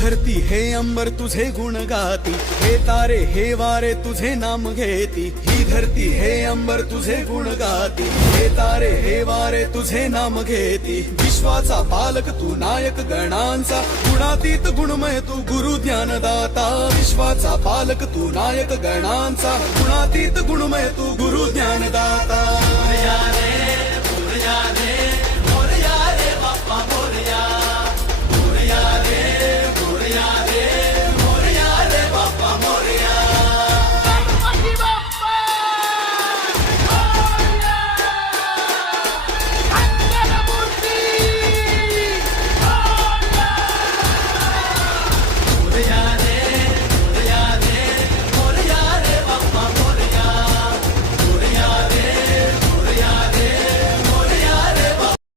धरती हे अंबर तुझे गुण गाती, हे तारे हे वारे तुझे नाम घेती। ही धरती हे अंबर तुझे गुण गाती, हे तारे हे वारे तुझे नाम घेती। विश्वाचा पालक तू नायक गणांचा, गुणातीत गुणमय तू गुरु ज्ञानदाता। विश्वाचा पालक तू नायक गणांचा, गुणातीत गुणमय तू गुरु ज्ञानदाता।